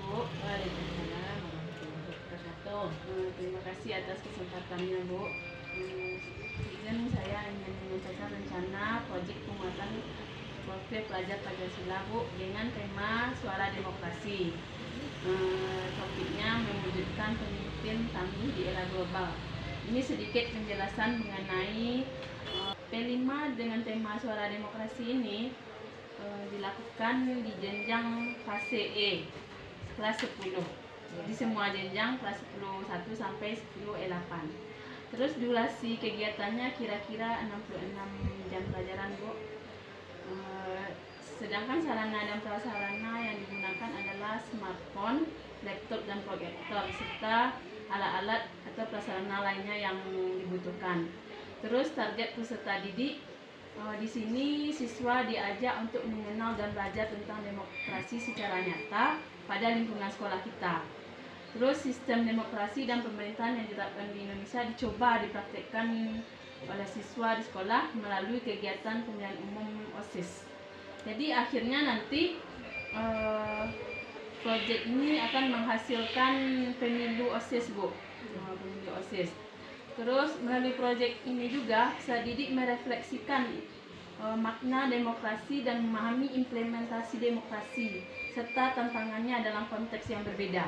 Bu. Waalaikumsalam warahmatullahi wabarakatuh. Terima kasih atas kesempatannya, Bu. Izin saya ingin menyampaikan rencana proyek penguatan profil pelajar Pancasila, Bu, dengan tema Suara Demokrasi. Topiknya mewujudkan pemimpin tangguh di era global. Ini sedikit penjelasan mengenai P5 dengan tema Suara Demokrasi ini dilakukan di jenjang fase E kelas 10 di semua jenjang kelas 10 1 sampai 10 E8. Terus durasi kegiatannya kira-kira 66 jam pelajaran, Bu. Sedangkan sarana dan prasarana yang digunakan adalah smartphone, laptop dan proyektor serta alat-alat atau prasarana lainnya yang dibutuhkan. Terus target peserta didik di sini siswa diajak untuk mengenal dan belajar tentang demokrasi secara nyata pada lingkungan sekolah kita. Terus sistem demokrasi dan pemerintahan yang diterapkan di Indonesia dicoba dipraktekkan oleh siswa di sekolah melalui kegiatan pemilihan umum OSIS. Jadi akhirnya nanti proyek ini akan menghasilkan pemilu OSIS, Bu. Pemilu OSIS. Terus melalui proyek ini juga peserta didik merefleksikan makna demokrasi dan memahami implementasi demokrasi serta tantangannya dalam konteks yang berbeda,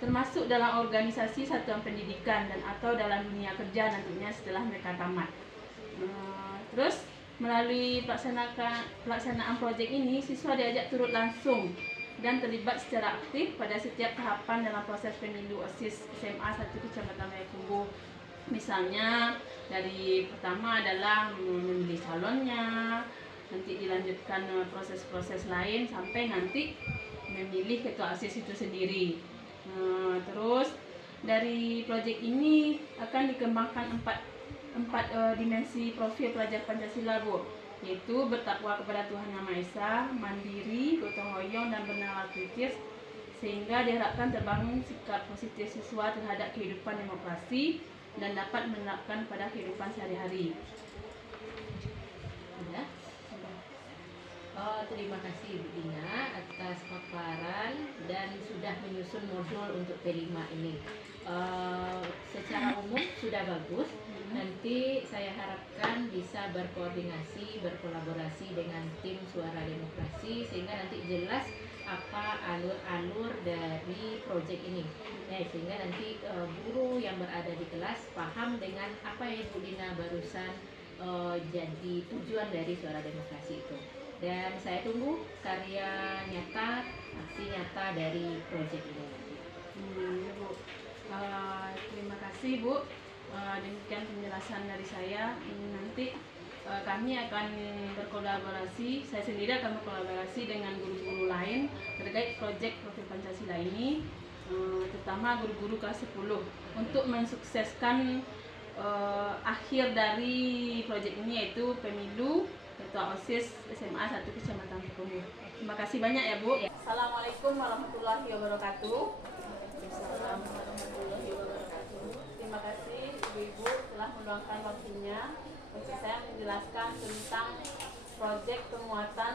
termasuk dalam organisasi satuan pendidikan dan atau dalam dunia kerja nantinya setelah mereka tamat. Terus melalui pelaksanaan proyek ini siswa diajak turut langsung dan terlibat secara aktif pada setiap tahapan dalam proses pemilu OSIS SMA 1 Kecamatan Payakumbuh. Misalnya dari pertama adalah memilih calonnya, nanti dilanjutkan proses-proses lain sampai nanti memilih ketua OSIS itu sendiri. Terus dari proyek ini akan dikembangkan empat dimensi profil pelajar Pancasila, Bu, yaitu bertakwa kepada Tuhan Yang Maha Esa, mandiri, gotong royong dan bernalar kritis, sehingga diharapkan terbangun sikap positif siswa terhadap kehidupan demokrasi dan dapat menerapkan pada kehidupan sehari-hari. Sudah? Terima kasih Bu Dina atas paparan dan sudah menyusun modul untuk P5 ini. Secara umum sudah bagus. Nanti saya harapkan bisa berkoordinasi, berkolaborasi dengan tim Suara Demokrasi sehingga nanti jelas apa alur-alur dari proyek ini. Sehingga nanti guru yang berada di kelas paham dengan apa yang Bu Dina barusan jadi tujuan dari Suara Demokrasi itu. Dan saya tunggu karya nyata, aksi nyata dari proyek ini. Ya, Bu. Terima kasih, Bu. Demikian penjelasan dari saya. Nanti kami akan berkolaborasi, saya sendiri akan berkolaborasi dengan guru-guru lain terkait proyek Profil Pancasila ini, terutama guru-guru kelas 10 untuk mensukseskan akhir dari proyek ini, yaitu pemilu ketua OSIS SMA 1 Kecamatan Payakumbuh. Terima kasih banyak ya, Bu. Assalamualaikum warahmatullahi wabarakatuh. Assalamualaikum warahmatullahi wabarakatuh. Terima kasih Ibu-Ibu telah meluangkan waktunya untuk saya menjelaskan tentang proyek penguatan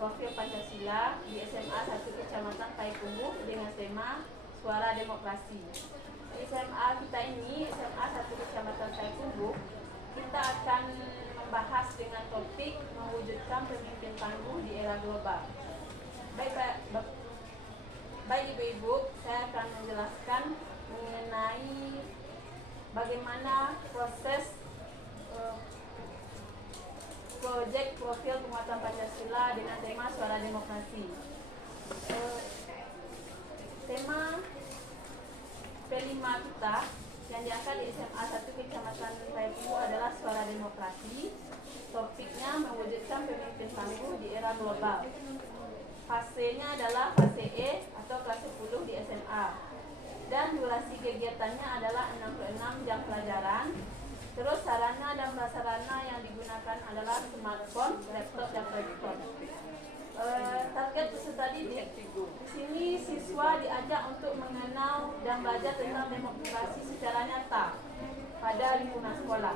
profil Pancasila di SMA 1 Kecamatan Payakumbuh dengan tema Suara Demokrasi. Di SMA kita ini, SMA 1 Kecamatan Payakumbuh, kita akan membahas dengan topik mewujudkan pemimpin tangguh di era global. Baik Ibu-Ibu, saya akan menjelaskan mengenai bagaimana proses proyek profil penguatan Pancasila dengan tema Suara Demokrasi. Tema P5 kita yang diangkat di SMA 1 Kecamatan Payakumbuh adalah Suara Demokrasi. Topiknya mewujudkan pemimpin tangguh di era global. Fasenya adalah fase E atau kelas 10 di SMA. Dan durasi kegiatannya adalah 66 jam pelajaran. Terus sarana dan prasarana yang digunakan adalah smartphone, laptop dan proyektor. Target peserta didik di sini siswa diajak untuk mengenal dan belajar tentang demokrasi secara nyata pada lingkungan sekolah.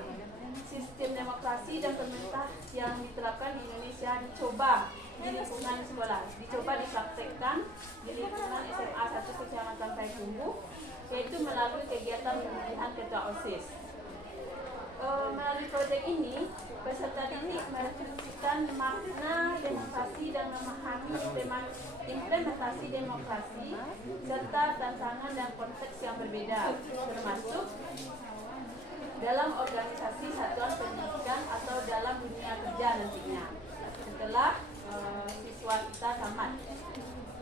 Sistem demokrasi dan pemerintah yang diterapkan di Indonesia dicoba di lingkungan sekolah. Dicoba dipraktekkan di lingkungan SMA 1 Kecamatan Payakumbuh, yaitu melalui kegiatan pemilihan ketua OSIS. Melalui proyek ini, peserta didik merefleksikan makna demokrasi dan memahami implementasi demokrasi serta tantangan dan konteks yang berbeda, termasuk dalam organisasi satuan pendidikan atau dalam dunia kerja nantinya setelah siswa kita tamat.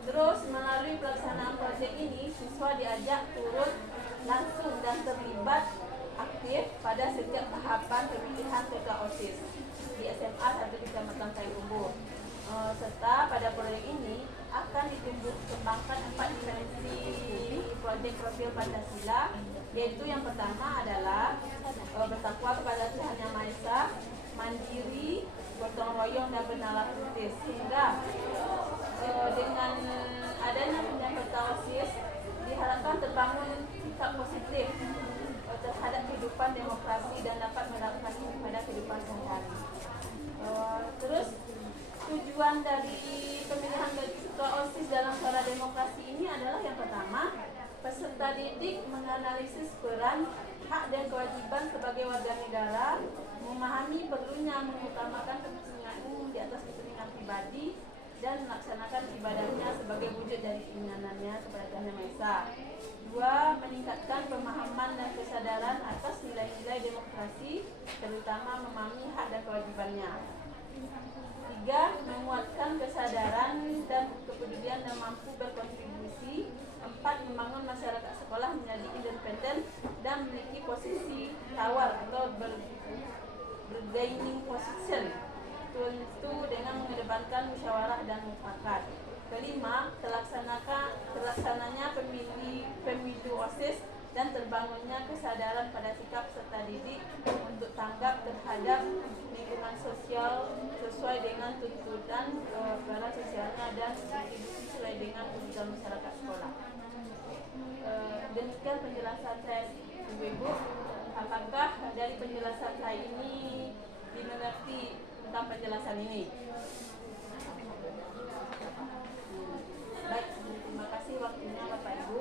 Terus melalui pelaksanaan proyek ini, siswa diajak turut langsung dan terlibat aktif pada setiap tahapan pemilihan ketua OSIS di SMA 1 Kecamatan Payakumbuh. Serta pada proyek ini akan ditumbuh kembangkan 4 dimensi proyek profil Pancasila, yaitu yang pertama adalah bertakwa kepada Tuhan Yang Maha Esa, mandiri, gotong royong dan bernalar kritis. Sehingga dengan adanya penyerta OSIS diharapkan terbangun sikap positif terhadap kehidupan demokrasi dan dapat melakukannya pada kehidupan sehari-hari. Terus tujuan dari pemilihan ketua OSIS dalam suara demokrasi ini adalah yang pertama, peserta didik menganalisis peran, hak dan kewajiban sebagai warga negara, memahami perlunya mengutamakan kepentingan umum di atas kepentingan pribadi, dan melaksanakan ibadahnya sebagai wujud dari keinginannya kepada Tuhan Yang Maha Esa. 2. Meningkatkan pemahaman dan kesadaran atas nilai-nilai demokrasi, terutama memahami hak dan kewajibannya. 3. Menguatkan kesadaran dan kepedulian dan mampu berkontribusi. 4. Membangun masyarakat sekolah menjadi independen dan memiliki posisi tawar atau bergaining position, tentu dengan mengedepankan musyawarah dan mufakat. 5. Terlaksananya pemilu OSIS dan terbangunnya kesadaran pada sikap peserta didik untuk tanggap terhadap lingkungan sosial sesuai dengan tuntutan peran sosialnya dan kontribusi sesuai dengan kebutuhan masyarakat sekolah. Demikian penjelasan saya, Ibu-Ibu. Apakah dari penjelasan saya ini dimengerti tentang penjelasan ini? Baik, terima kasih waktunya Bapak Ibu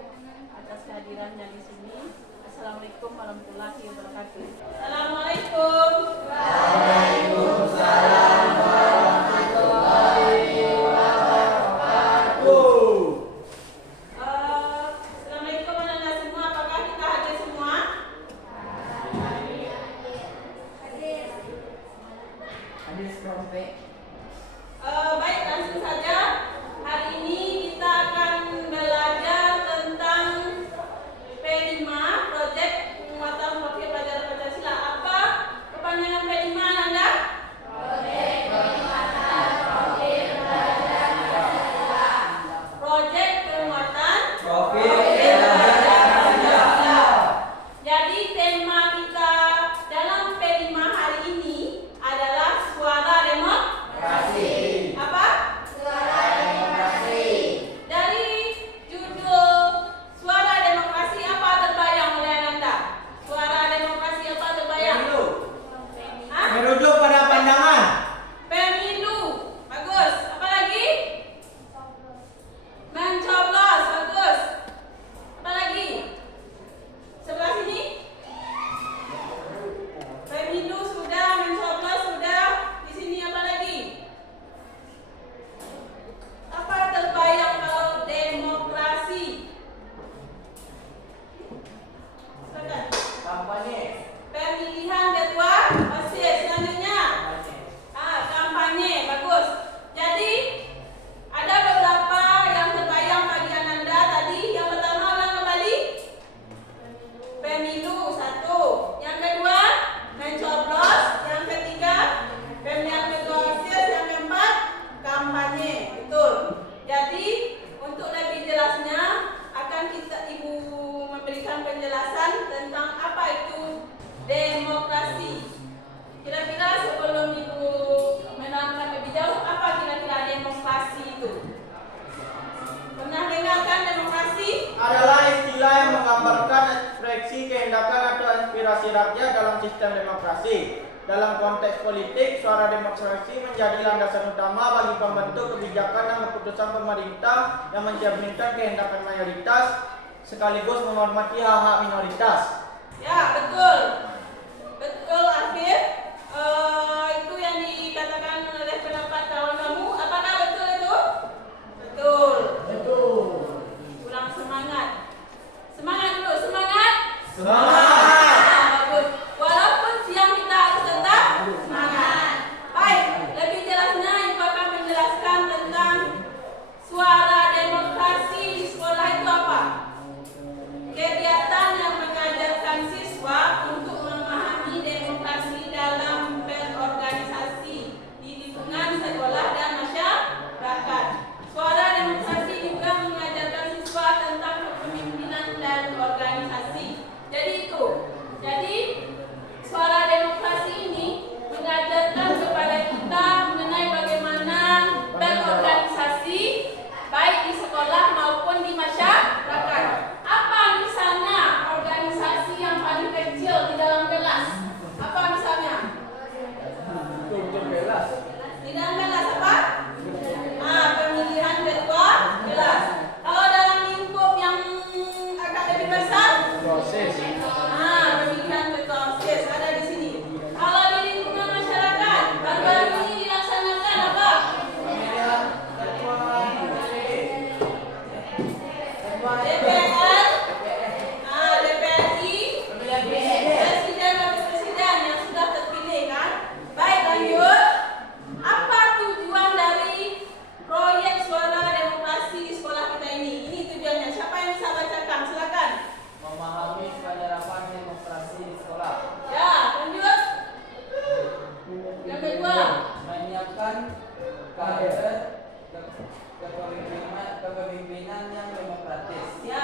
atas kehadirannya di sini. Assalamualaikum warahmatullahi wabarakatuh. Assalamualaikum. Waalaikumsalam warahmatullahi wabarakatuh. Assalamualaikum anak-anak semua. Apakah kita hadir semua? Hadir sekelompok. Baik, langsung saja. Hari ini kita akan belajar tentang P5, Proyek Penguatan Profil Pelajaran Pancasila. Apa kepanjangan P5, Anda? Proyek Penguatan Profil Pelajaran Pancasila. Proyek Penguatan Profil Pelajaran Pancasila. Jadi tema kita dalam P5 hari ini adalah suara demokrasi. Apa? Suara demokrasi. Dari judul suara demokrasi apa terbayang oleh Anda? Suara demokrasi apa terbayang? Hah? Merujuk pada pandangan. Pemilu. Bagus. Apa lagi? Mencoblos. Bagus. Apa lagi? Sebelah sini? Pemilu sudah, mencoblos sudah. Di sini apa lagi? Apa terbayang kalau demokrasi? Silakan. Kampanye. Pemilihan ketua OSIS. Selanjutnya kampanye. Bagus. Jadi ada beberapa yang terbayang bagi Anda tadi. Yang pertama ulang kembali. Pemilu 1. Yang kedua mencoblos. Yang ketiga pemilihan ketua OSIS. Yang keempat kampanye. Betul. Jadi untuk lebih jelasnya akan Ibu memberikan penjelasan tentang apa itu demokrasi. Kira-kira sebelum Ibu menerangkan lebih jauh, apa kira-kira demokrasi itu? Pernah dengar kan demokrasi? Adalah istilah yang menggambarkan ekspresi kehendakan atau aspirasi rakyat dalam sistem demokrasi. Dalam konteks politik, suara demokrasi menjadi landasan utama bagi pembentuk kebijakan dan keputusan pemerintah yang mencerminkan kehendak mayoritas sekaligus menghormati hak-hak minoritas. Ya, betul. Betul, Afif. Itu yang dikatakan oleh pendapat kawan kamu. Apakah betul itu? Betul. Betul. Kurang semangat. Semangat dulu, semangat. Semangat. Bagus. Walaupun siang kita harus tetap semangat. Baik, lebih jelasnya Ibu akan menjelaskan tentang suara demokrasi di sekolah itu apa? Kegiatan yang mengajarkan siswa untuk memahami demokrasi dalam berorganisasi di lingkungan sekolah dan masyarakat. Suara demokrasi juga mengajarkan siswa tentang kepemimpinan dan organisasi. Jadi suara demokrasi ini mengajarkan kepada kita mengenai bagaimana berorganisasi baik di sekolah maupun di masyarakat. Apa misalnya organisasi yang paling kecil di dalam kelas? Apa misalnya? Betul kelas. Di dalam kelas apa? Pemilihan ketua kelas. Kalau dalam lingkup yang agak lebih besar, Proses. pemilihan ketua OSIS ada di sini. Kalau di lingkungan masyarakat, baru-baru ini dilaksanakan apa? Pemilihan ketua DPR, DPRI, presiden wakil presiden yang sudah terpilih kan? Baik, lanjut. Apa tujuan dari proyek suara demokrasi di sekolah kita ini? Ini tujuannya. Siapa yang bisa bacakan? Silakan. Memahami penerapan demokrasi di sekolah. Ya, lanjut. Yang kedua. Menyiapkan kader kepemimpinan yang demokratis. Ya,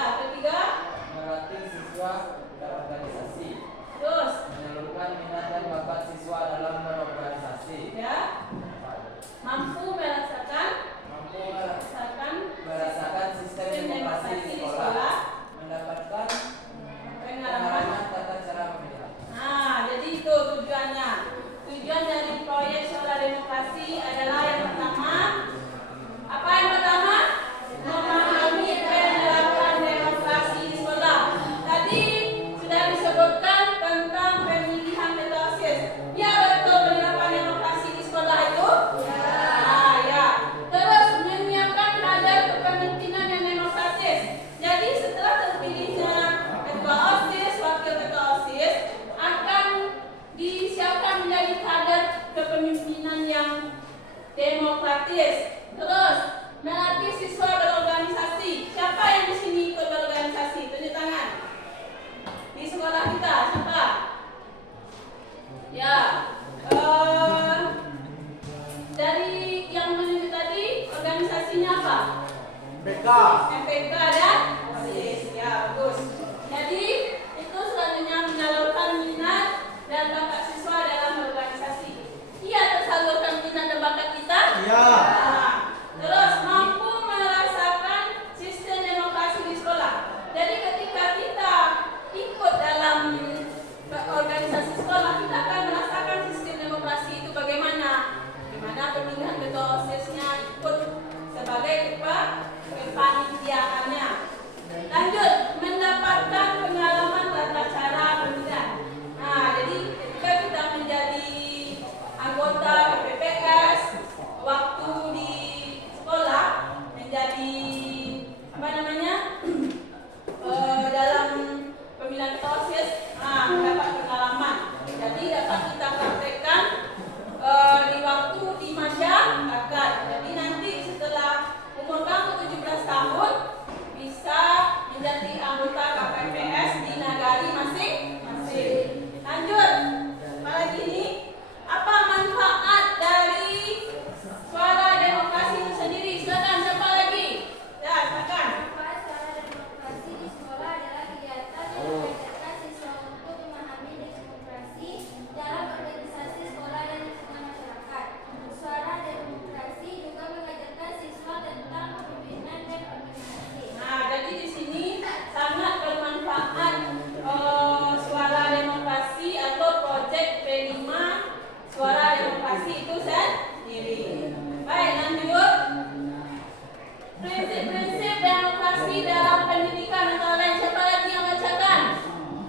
dalam pendidikan antara lain. Siapa lagi yang bacakan?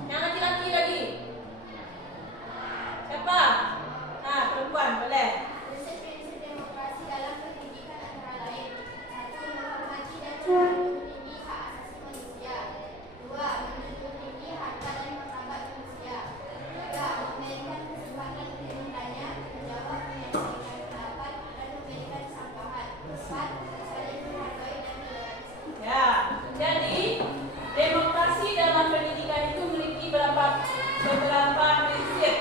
Yang laki-laki lagi. Siapa? Nah, perempuan boleh. Prinsip-prinsip demokrasi dalam pendidikan antara lain: 1. Menghormati dan menjunjung tinggi hak asasi manusia. 2. Menjunjung tinggi harkat dan martabat manusia. 3. Memberikan kesempatan untuk bertanya, menjawab, menyampaikan pendapat, dan memberikan sanggahan. 4. Saling menghargai dan toleransi. Ya, jadi demokrasi dalam pendidikan itu memiliki beberapa prinsip.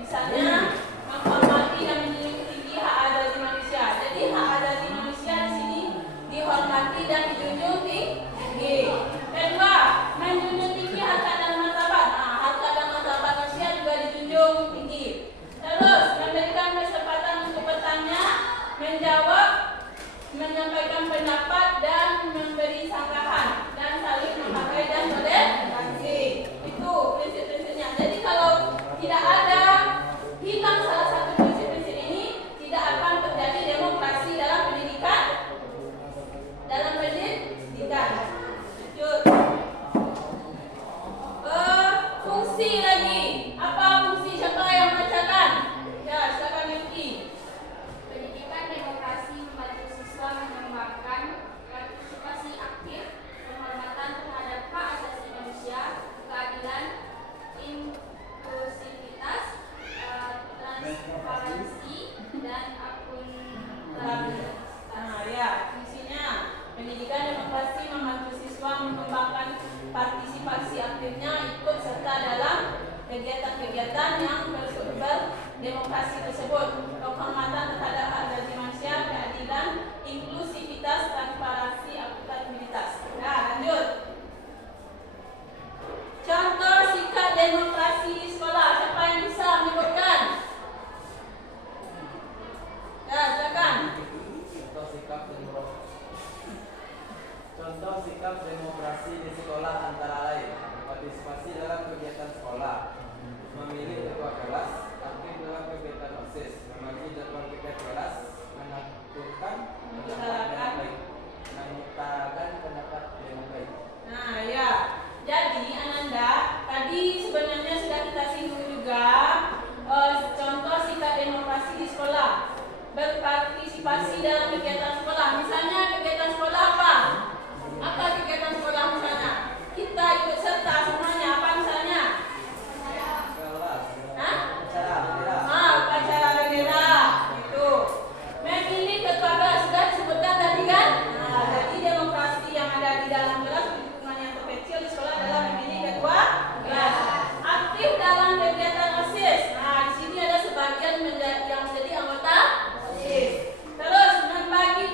Misalnya menghormati dan menjunjung tinggi hak asasi manusia. Jadi hak asasi manusia di sini dihormati dan dijunjung tinggi. Kedua, menjunjung tinggi harkat dan martabat. Nah, harkat dan martabat manusia juga dijunjung tinggi. Terus memberikan kesempatan untuk bertanya, menjawab, menyampaikan pendapat dan memberi sanggahan, dan saling menghargai dan toleransi. Itu prinsip-prinsipnya. Jadi kalau tidak ada, hilang salah satu prinsip-prinsip ini, tidak akan terjadi demokrasi dalam pendidikan. Lanjut. Fungsi lagi. Apa fungsi? Siapa yang bacakan? Ya, silakan Yuki. Pendidikan demokrasi membantu siswa mengembangkan partisipasi aktif, penghormatan terhadap hak asasi manusia, keadilan, inklusivitas, transparansi, dan akuntabilitas. Nah, ya, fungsinya pendidikan demokrasi membantu siswa mengembangkan partisipasi aktifnya ikut serta dalam kegiatan-kegiatan yang bersumber demokrasi tersebut, penghormatan terhadap hak asasi manusia, keadilan, inklusivitas, transparansi, akuntabilitas. Nah, lanjut. Contoh sikap demokrasi di sekolah. Siapa yang bisa menyebutkan? Ya, silakan. Contoh sikap demokrasi di sekolah antara lain: partisipasi dalam kegiatan sekolah, memilih ketua kelas, aktif dalam kegiatan OSIS, membagi jadwal piket kelas, mengutarakan pendapat dengan baik. Nah, ya. Jadi Ananda, tadi sebenarnya sudah kita singgung juga contoh sikap demokrasi di sekolah. Berpartisipasi dalam kegiatan sekolah. Misalnya kegiatan sekolah apa? Apa kegiatan sekolah misalnya? Kita ikut serta semuanya. Apa misalnya? Hah? Upacara bendera. Itu. Memilih ketua kelas sudah disebutkan tadi kan? Nah, jadi demokrasi yang ada di dalam kelas, lingkungan yang terkecil di sekolah adalah memilih ketua kelas. Aktif dalam kegiatan OSIS. Nah, di sini ada sebagian yang menjadi anggota OSIS. Terus membagi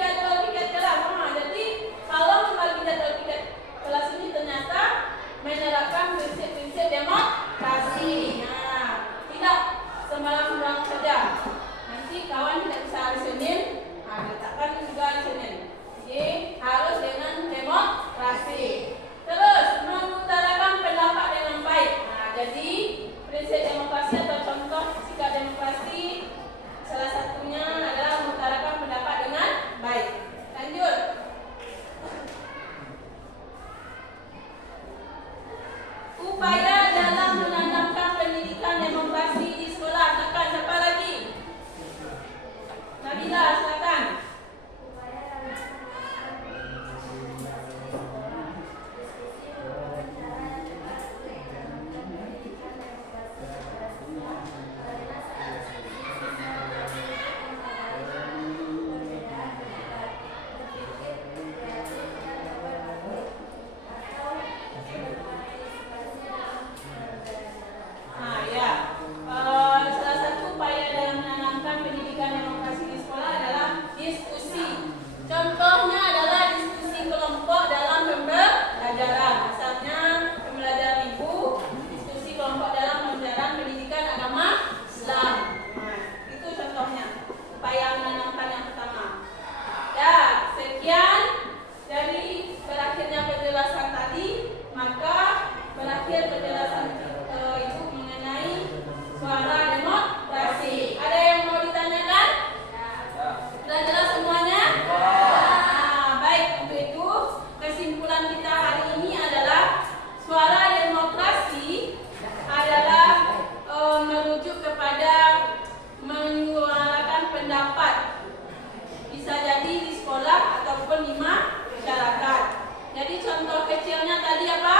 kecilnya tadi apa?